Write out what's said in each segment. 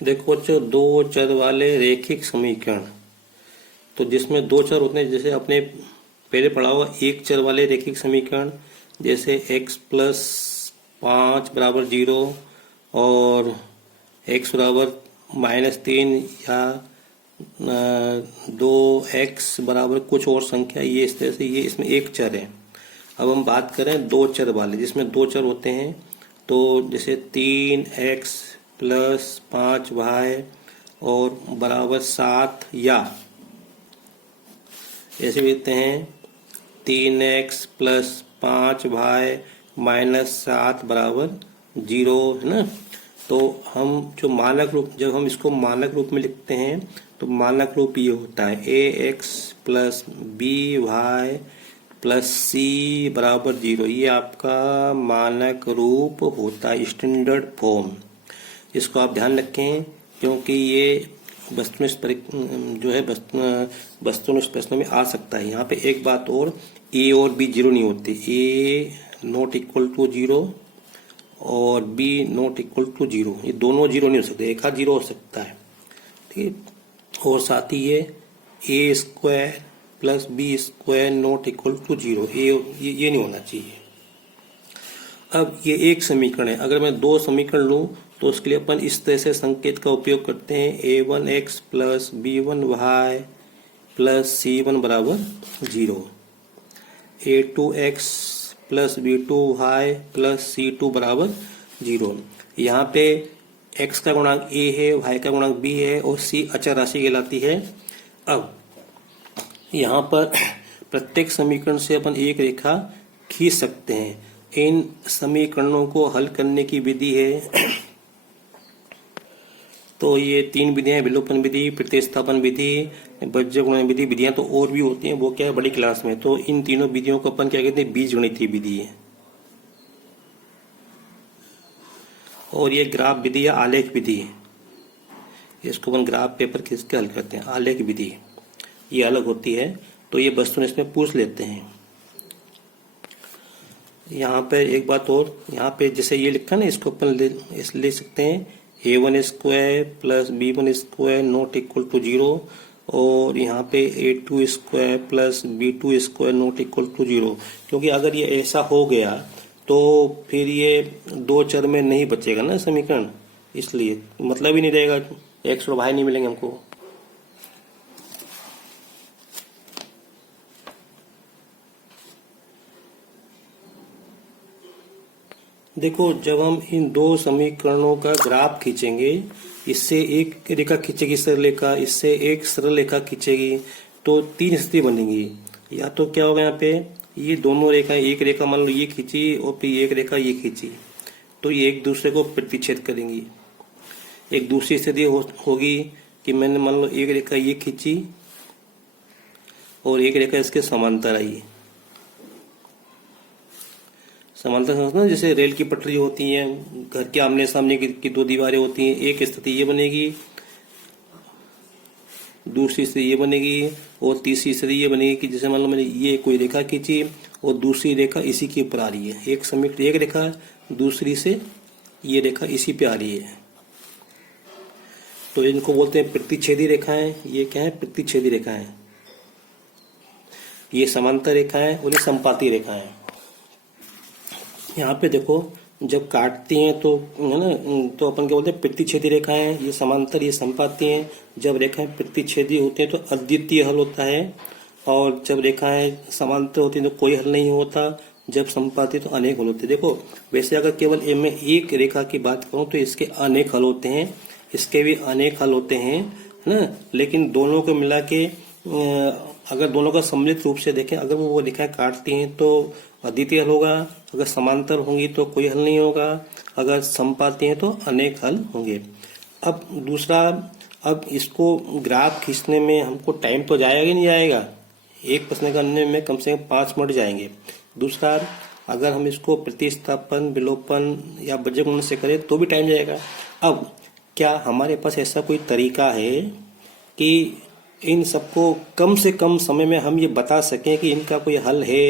देखो बच्चों, दो चर वाले रैखिक समीकरण, तो जिसमें दो चर होते हैं, जैसे अपने पहले पढ़ा हुआ एक चर वाले रैखिक समीकरण, जैसे x प्लस 5 बराबर 0 और x बराबर -3 या 2x बराबर कुछ और संख्या, ये इस तरह से ये इसमें एक चर है। अब हम बात करें दो चर वाले, जिसमें दो चर होते हैं, तो जैसे 3x प्लस 5y और बराबर 7, या ऐसे भी लिखते हैं 3x प्लस 5y माइनस 7 बराबर 0, है ना। तो हम जो मानक रूप, जब हम इसको मानक रूप में लिखते हैं तो मानक रूप ये होता है ax plus by plus c बराबर 0। ये आपका मानक रूप होता है, स्टैंडर्ड फॉर्म। इसको आप ध्यान रखें, क्योंकि ये वस्तुनिष्ठ जो है वस्तुनिष्ठ प्रश्न में आ सकता है। यहाँ पे एक बात और, a और b 0 नहीं होते, a नॉट इक्वल टू 0 और b नॉट इक्वल टू 0, ये दोनों 0 नहीं हो सकते, एक आध 0 हो सकता है, ठीक। और साथ ही ये a square plus B square not equal to 0, ये नहीं होना चाहिए। अब ये एक समीकरण है, अगर मैं दो समीकरण लूं तो उसके लिए अपन इस तरह से संकेत का उपयोग करते हैं, a1x plus b1y plus c1 बराबर 0, a2x plus b2y plus c2 बराबर 0। यहाँ पे x का गुणांक a है, y का गुणांक b है और c अचर राशि कहलाती है। अब यहाँ पर प्रत्येक समीकरण से अपन एक रेखा खींच सकते हैं। इन समीकरणों को हल करने की विधि है, तो ये तीन विधियां हैं, विलोपन विधि, प्रतिस्थापन विधि, बीजगणित विधि। विधियां तो और भी होती हैं, वो क्या है बड़ी क्लास में। तो इन तीनों विधियों को अपन क्या कहते हैं, बीजगणितीय विधि है। और ये ग्राफ विधि या आलेख विधि है, इसको अपन ग्राफ पेपर खींच के हल करते हैं। आलेख विधि ये अलग होती है, तो ये वस्तुनिष्ठ में पूछ लेते हैं। यहाँ पे एक बात और, यहाँ पे जैसे ये लिखा ना, इसको अपन ले सकते हैं a1 square plus b1 square not equal to 0, और यहाँ पे a2 square plus b2 square not equal to 0। क्योंकि अगर ये ऐसा हो गया तो फिर ये दो चर में नहीं बचेगा ना समीकरण, इसलिए मतलब ही नहीं रहेगा, x और y नहीं मिलेंगे हमको। देखो, जब हम इन दो समीकरणों का ग्राफ खींचेंगे, इससे एक रेखा खींचेगी सरल रेखा, इससे एक सरल रेखा खींचेगी, तो तीन स्थिति बनेगी। या तो क्या होगा, यहाँ पे ये दोनों रेखा, एक रेखा मान लो ये खींची और फिर एक रेखा ये खींची, तो ये एक दूसरे को प्रतिच्छेद करेंगी। एक दूसरी स्थिति होगी कि मैंने मान लो एक रेखा ये खींची और एक रेखा इसके समांतर आई। समांतर समझना, जैसे रेल की पटरी होती है, घर के आमने सामने की दो दीवारें होती हैं, एक स्थिति ये बनेगी, दूसरी स्थिति ये बनेगी, और तीसरी स्थिति ये बनेगी कि जैसे मान लो मैंने ये कोई रेखा खींची और दूसरी रेखा इसी के ऊपर आ रही है, एक समीकरण एक रेखा, दूसरी से ये रेखा इसी पे आ रही है, तो इनको बोलते हैं प्रतिच्छेदी रेखाएं। ये क्या है, प्रतिच्छेदी रेखाएं। ये समांतर रेखाएं और ये संपाती रेखाएं। यहाँ पे देखो, जब काटती हैं तो है ना, तो अपन क्या बोलते हैं, प्रतिच्छेदी रेखाएं। ये समांतर, ये संपाती हैं। जब रेखाएं प्रतिच्छेदी होती हैं तो अद्वितीय हल होता है, और जब रेखाएं समांतर होती हैं तो कोई हल नहीं होता, जब संपाती तो अनेक हल होते हैं। देखो, वैसे अगर केवल मैं एक रेखा की बात करूं तो इसके अनेक हल होते हैं, इसके भी अनेक हल होते हैं, है ना। लेकिन दोनों को मिला के अगर दोनों का सम्मिलित रूप से देखें, अगर वो रेखाएं काटती हैं तो अद्वितीय हल होगा, अगर समांतर होंगी तो कोई हल नहीं होगा, अगर संपाती हैं तो अनेक हल होंगे। अब दूसरा, अब इसको ग्राफ खींचने में हमको टाइम तो जाएगा ही नहीं जाएगा, एक प्रश्न करने में कम से कम 5 मिनट जाएंगे। दूसरा, अगर हम इसको प्रतिस्थापन, विलोपन या बीजगणित से करें तो भी टाइम जाएगा। अब क्या हमारे पास ऐसा कोई तरीका है कि इन सबको कम से कम समय में हम ये बता सकें कि इनका कोई हल है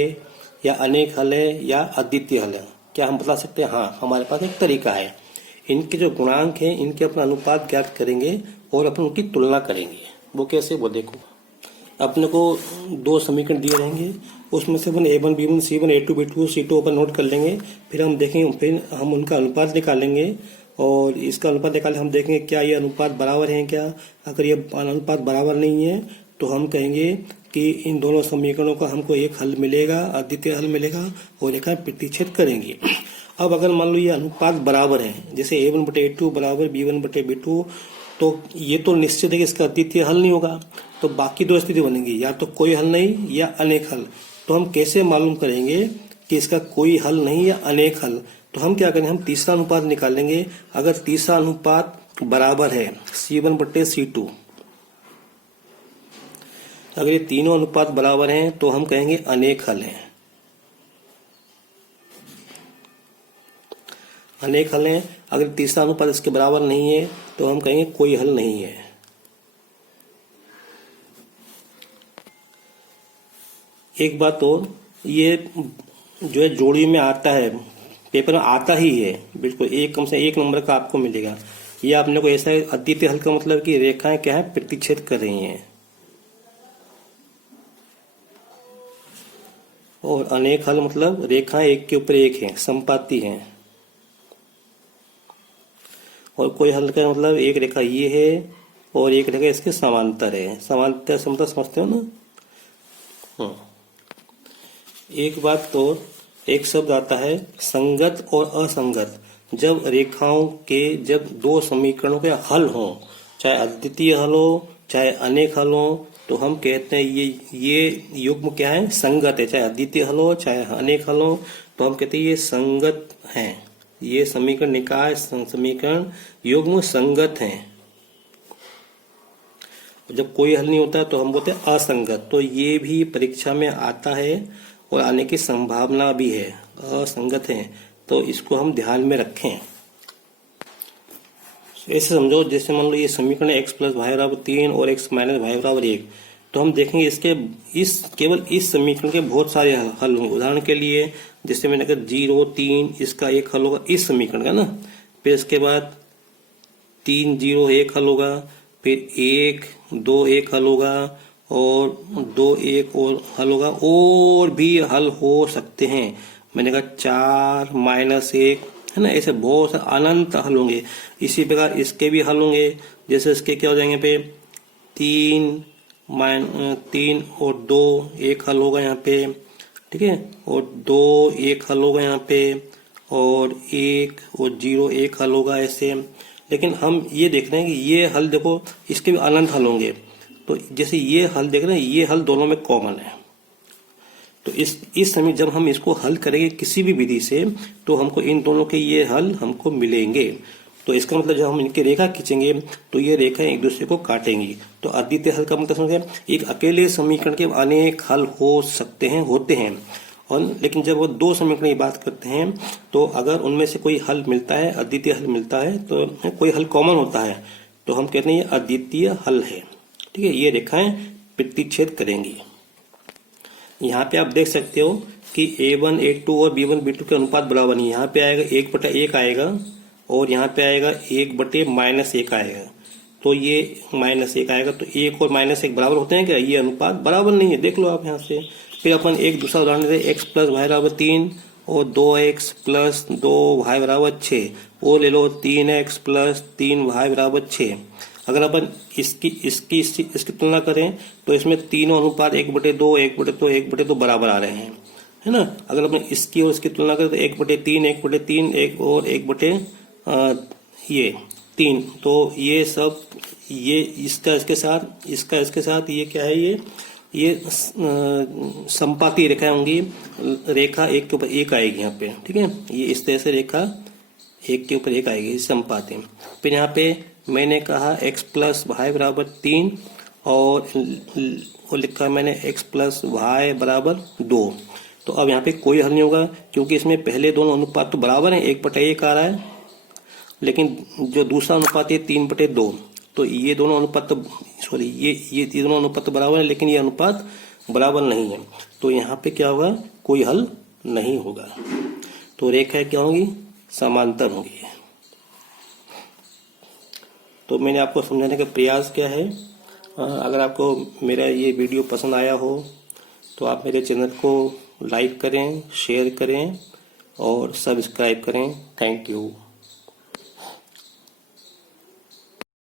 या अनेक हल है या अद्वितीय हल है? क्या हम बता सकते हैं? हाँ, हमारे पास एक तरीका है। इनके जो गुणांक हैं इनके अपना अनुपात ज्ञात करेंगे और अपन उनकी तुलना करेंगे। वो कैसे, वो देखो। अपने को दो समीकरण दिए रहेंगे, उसमें से अपन A1 B1 C1 A2 B2 C2 अपन नोट कर लेंगे। फिर हम देखेंगे, फिर हम उनका अनुपात निकालेंगे और इसका अनुपात निकाले हम देखेंगे क्या ये अनुपात बराबर है क्या। अगर ये अनुपात बराबर नहीं है तो हम कहेंगे कि इन दोनों समीकरणों का हमको एक हल मिलेगा, अद्वितीय हल मिलेगा और रेखा प्रतिच्छेद करेंगे। अब अगर मान लो ये अनुपात बराबर है, जैसे A1/A2 बराबर B1/B2, तो ये तो निश्चित है कि इसका अद्वितीय हल नहीं होगा। तो बाकी दो स्थिति बनेंगी, या तो कोई हल नहीं या अनेक हल। तो हम कैसे मालूम करेंगे कि इसका कोई हल नहीं या अनेक हल? तो हम क्या करेंगे, हम तीसरा अनुपात निकालेंगे। अगर तीसरा अनुपात बराबर है C1/C2, अगर ये तीनों अनुपात बराबर हैं तो हम कहेंगे अनेक हल है। अनेक हल है। अगर तीसरा अनुपात इसके बराबर नहीं है तो हम कहेंगे कोई हल नहीं है। एक बात और, ये जो है जोड़ी में आता है, पेपर में आता ही है बिल्कुल, एक कम से एक नंबर का आपको मिलेगा। ये आपने को ऐसा अद्वितीय हल का मतलब कि रेखाएं क्या है, प्रतिच्छेद कर रही हैं। और अनेक हल मतलब रेखाएं एक के ऊपर एक हैं, संपाती हैं। और कोई हल का मतलब एक रेखा ये है और एक रेखा इसके समांतर है। समांतर समता समझते हो ना। एक बात तो, एक शब्द आता है संगत और असंगत। जब रेखाओं के जब दो समीकरणों के हल हों, चाहे अद्वितीय हल हो चाहे अनेक हल हो, तो हम कहते हैं ये युग्म क्या है, संगत है। चाहे अद्वितीय हल हो चाहे अनेक हल हो, तो हम कहते हैं ये संगत हैं। ये समीकरण निकाय समीकरण युग्म संगत हैं। जब कोई हल नहीं होता तो हम बोलते हैं असंगत। तो ये भी परीक्षा में आता है और आने की संभावना भी है। असंगत है तो इसको हम ध्यान में रखें। ऐसे समझो, जैसे मान लो ये समीकरण x + y = 3 और x - y = 1, तो हम देखेंगे इसके केवल इस समीकरण के बहुत सारे हल होंगे। उदाहरण के लिए जैसे मैंने कहा 0 3, इसका एक हल होगा इस समीकरण का ना। फिर इसके बाद 3 0 एक हल होगा, फिर 1 2 एक हल होगा और 2 1 और हल होगा। और भी हल हो सकते हैं, मैंने कहा 4 -1 है ना। ऐसे बहुत से अनंत हल होंगे। इसी प्रकार इसके भी हल होंगे। जैसे इसके क्या हो जाएंगे पे 3 और 2 एक हल होगा यहाँ पे, ठीक है। और 2 एक हल होगा यहाँ पे और 1 और 0 एक हल होगा ऐसे। लेकिन हम ये देख रहे हैं कि ये हल देखो, इसके भी अनंत हल होंगे। तो जैसे ये हल देख रहे हैं, ये हल दोनों में कॉमन है। तो इस समय जब हम इसको हल करेंगे किसी भी विधि से, तो हमको इन दोनों के ये हल हमको मिलेंगे। तो इसका मतलब जब हम इनकी रेखा खींचेंगे तो ये रेखा एक दूसरे को काटेंगी। तो अद्वितीय हल का मतलब समझे, एक अकेले समीकरण के अनेक हल हो सकते हैं, होते हैं। और लेकिन जब वो दो समीकरण की बात करते हैं तो अगर उनमें से कोई हल मिलता है, अद्वितीय हल मिलता है, तो कोई हल कॉमन होता है, तो हम कहते हैं ये अद्वितीय हल है। ठीक है, ये रेखाएं प्रतिच्छेद करेंगी। यहाँ पे आप देख सकते हो कि A1 A2 और B1 B2 के अनुपात बराबर नहीं। यहाँ पे आएगा 1/1 आएगा और यहाँ पे आएगा 1/-1 आएगा। तो ये -1 आएगा। तो 1 और -1 बराबर होते हैं क्या? ये अनुपात बराबर नहीं है, देख लो आप यहाँ से। फिर अपन एक दूसरा उदाहरण देते, x + y = 3 और 2x + 2y = 6। वो ले लो 3x + 3y = 6। अगर अपन इसकी तुलना करें तो इसमें तीनों अनुपात 1/2 1/2 1/2 बराबर आ रहे हैं, है ना। अगर अपन इसकी और इसकी तुलना करें तो 1/3 1/3 1 और 1/3। तो ये सब ये इसका इसके साथ ये क्या है, ये संपाती रेखाएं होंगी। रेखा एक के ऊपर एक आएगी यहाँ पे, ठीक है। ये इस तरह से रेखा एक के ऊपर एक आएगी, संपाती। फिर यहाँ पे मैंने कहा x + y = 3 और लिखा मैंने x + y = 2। तो अब यहाँ पे कोई हल नहीं होगा क्योंकि इसमें पहले दोनों अनुपात तो बराबर हैं, 1/1 आ रहा है। लेकिन जो दूसरा अनुपात है 3/2, तो ये दोनों अनुपात तो ये दोनों अनुपात तो बराबर है, लेकिन ये अनुपात बराबर नहीं है। तो यहाँ पे क्या होगा, कोई हल नहीं होगा। तो रेखा क्या होगी, समांतर होगी। तो मैंने आपको समझाने का प्रयास किया है। अगर आपको मेरा ये वीडियो पसंद आया हो तो आप मेरे चैनल को लाइक करें, शेयर करें और सब्सक्राइब करें। Thank you.